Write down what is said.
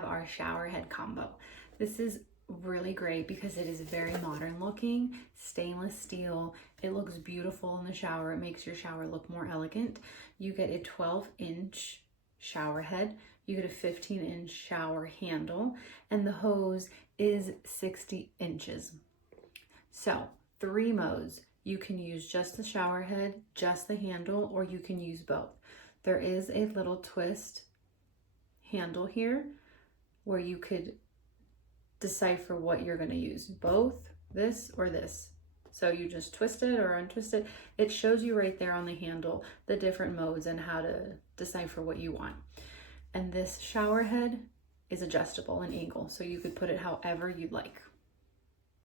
have our shower head combo. This is really great because it is very modern looking, stainless steel. It looks beautiful in the shower. It makes your shower look more elegant. You get a 12-inch shower head. You get a 15-inch shower handle, and the hose is 60 inches. So 3 modes. You can use just the shower head, just the handle, or you can use both. There is a little twist handle here where you could decipher what you're going to use, both this or this. So you just twist it or untwist it. It shows you right there on the handle the different modes and how to decipher what you want. And this shower head is adjustable and angle, so you could put it however you'd like.